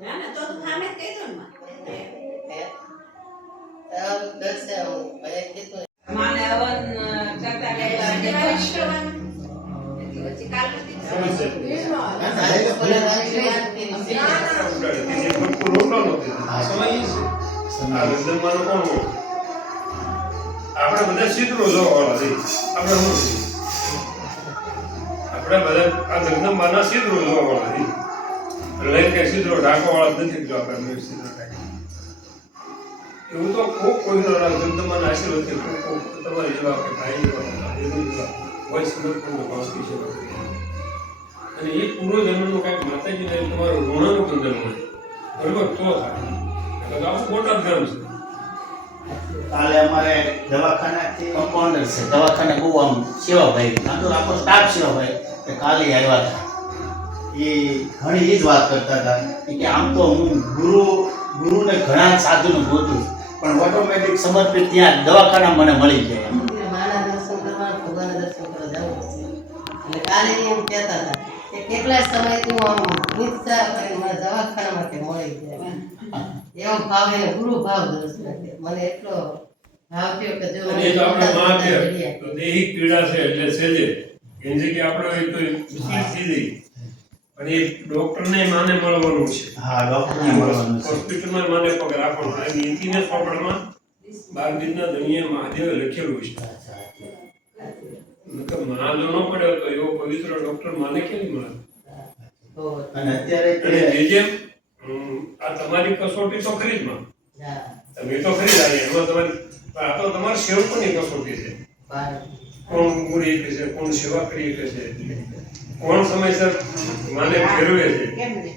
ના ના તો તું સામે કહી દો ને માં. માને હવન કરતા રહેલા અને પછી કરવાનું. એટલે પછી કાલ નથી આપણે બધા ચિત્રો જોવાવાળા છીએ આપણે શું આપણે બધા આ જગદંબાના ચિત્રો જોવાવાળા છીએ લઈને કે ચિત્રો ઢાંકવાવાળા નથી જો આપણે કોઈ ચિત્રો ઢાંકીએ. એવું તો ખૂબ કોઈનો આ જગદંબાના આશીર્વાદથી ખૂબ ખૂબ તમારી જેવા કે ભાઈ જેવા એવું જેવા હોય કોઈનો ભાવથી સેવા કરી અને એ પૂર્વ જન્મનું કાંઈક માતાજીને તમારું ઋણનું બંધન હોય. બરોબર? તો થાય. એટલે તો આખું બોટાદ ગામ છે. કાલે અમારે દવાખાનાથી કમ્પાઉન્ડર છે. દવાખાને બહુ આમ સેવાભાઈ આમ તો આખો સ્ટાફ સેવાભાઈ કાલે આવ્યા હતા. એ ઘણી એ જ વાત કરતા હતા કે આમ તો હું ગુરુ ગુરુને ઘણા સાધુને ગોતું પણ ઓટોમેટિક સમર્પિત ત્યાં દવાખાના મને મળી જાય એમ. માના દર્શન કરવા ભગવાનના દર્શન કરવા જવું છે એટલે કાલે એમ કહેતા હતા કે કેટલા સમયથી હું આમ ઉત્સાહ કરીને મને દવાખાના માટે મળી જાય એવો ભાવ એને ગુરુ ભાવ દર્શન મને એટલો ભાવ થયો કે જો એ તો આપણે માં કે તો પીડા છે એટલે છે જે. એની જગ્યાએ આપણે એ તો મુશ્કેલ થઈ ગઈ પણ એ ડોક્ટરને માને મળવાનું છે. હા ડૉક્ટરને મળવાનું છે. હોસ્પિટલમાં માને પગાર આપવાનો આ નીતિને ચોપડામાં બાર બીજના દુનિયા મહાદેવે લખેલું છે. નકરમાં જો ન પડ્યો તો એવો પવિત્ર ડોક્ટર માને કેવી મળે? અને અત્યારે જે જે આ તમારી કસોટી તો ખરી જ માં. તમે તો ખરી જ આવી એમાં તમારી આ તો તમારી સેવકોની કસોટી છે. કોણ ગુરી કે છે કોણ સેવા કરી કે છે. કોણ સમયસર મને ફેરવે છે કેમ નહીં?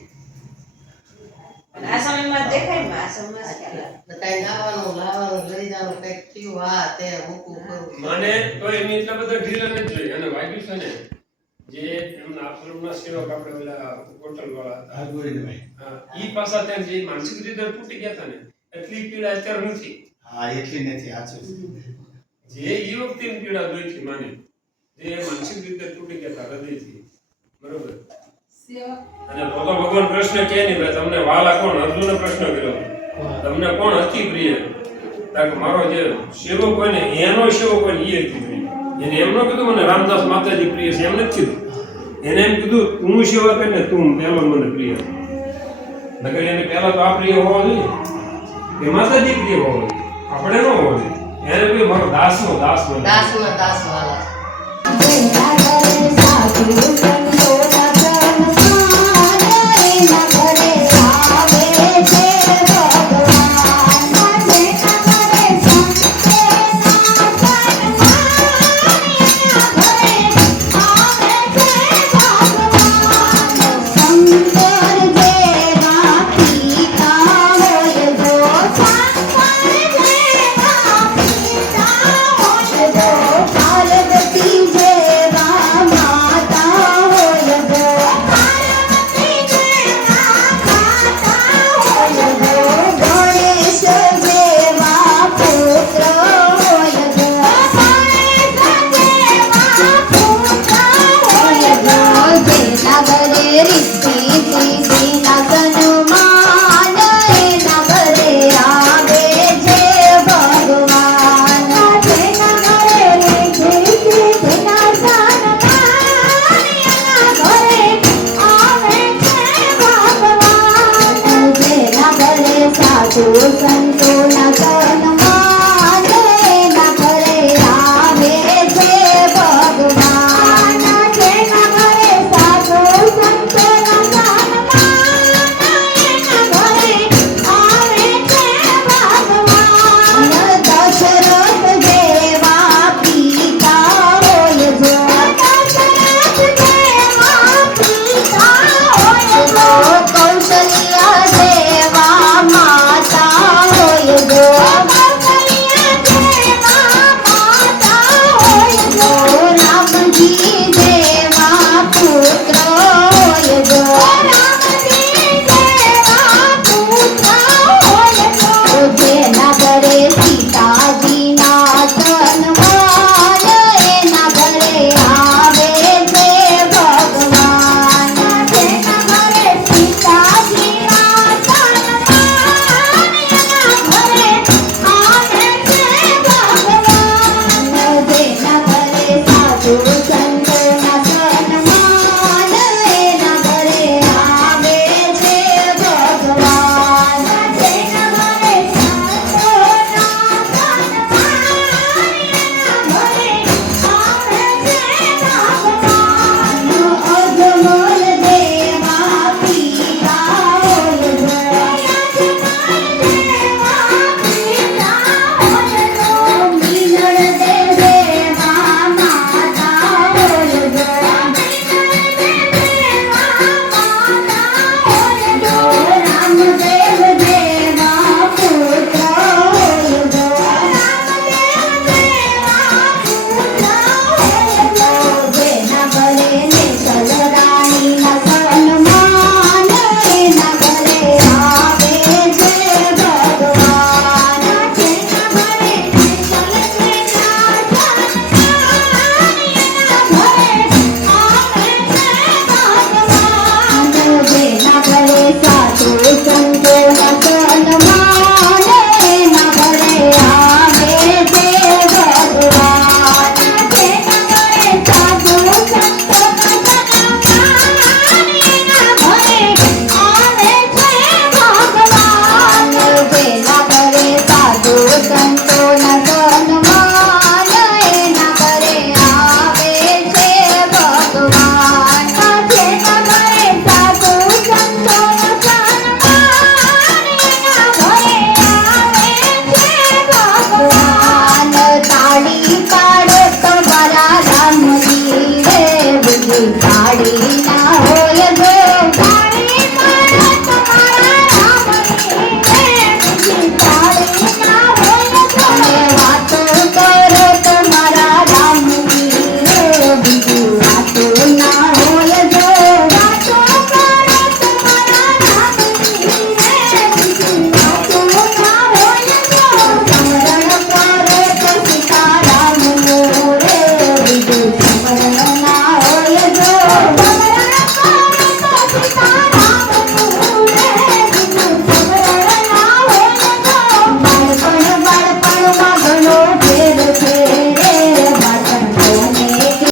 આ સમયમાં દેખાયમાં આ સમયમાં જ ખ્યાલ આવે. તો કઈ લાવવાનું લાવવાનું લઈ જવાનું કંઈક થયું હા તે મૂકવું કરું માને તો એની એટલા બધા ઢીલા નથી જોઈ અને વાગ્યું છે ને જે એમના આશ્રમના સેવક આપણે પેલા હોટલ વાળા હતા હા, ઈ પાછા ત્યાં જે માનસિક રીતે તૂટી ગયા હતા ને એટલી પીડા અત્યારે નથી. હા એટલી નથી છે. જે ઈ વખતે પીડા જોઈ છે માને જે માનસિક રીતે તૂટી ગયા હતા હૃદયથી. બરોબર. અને તો ભગવાન કૃષ્ણ કે નહીં ભાઈ તમને વાલા કોણ? અર્જુને પ્રશ્ન કર્યો. તમને કોણ અતિ પ્રિય? કારણ મારો જે સેવક હોય ને એનો સેવક હોય ને એ અતિ પ્રિય. એને એમ ન કીધું મને રામદાસ માતાજી પ્રિય છે એમ નથી કીધું. એને એમ કીધું તું સેવા કરીને તું પહેલો મને પ્રિય. નકર એને પહેલા તો આ પ્રિય હોવો જોઈએ. કે માતાજી પ્રિય હોવો જોઈએ. આપણે ન હોવો જોઈએ. એને કોઈ મારો દાસનો દાસ દાસમાં દાસ વાળા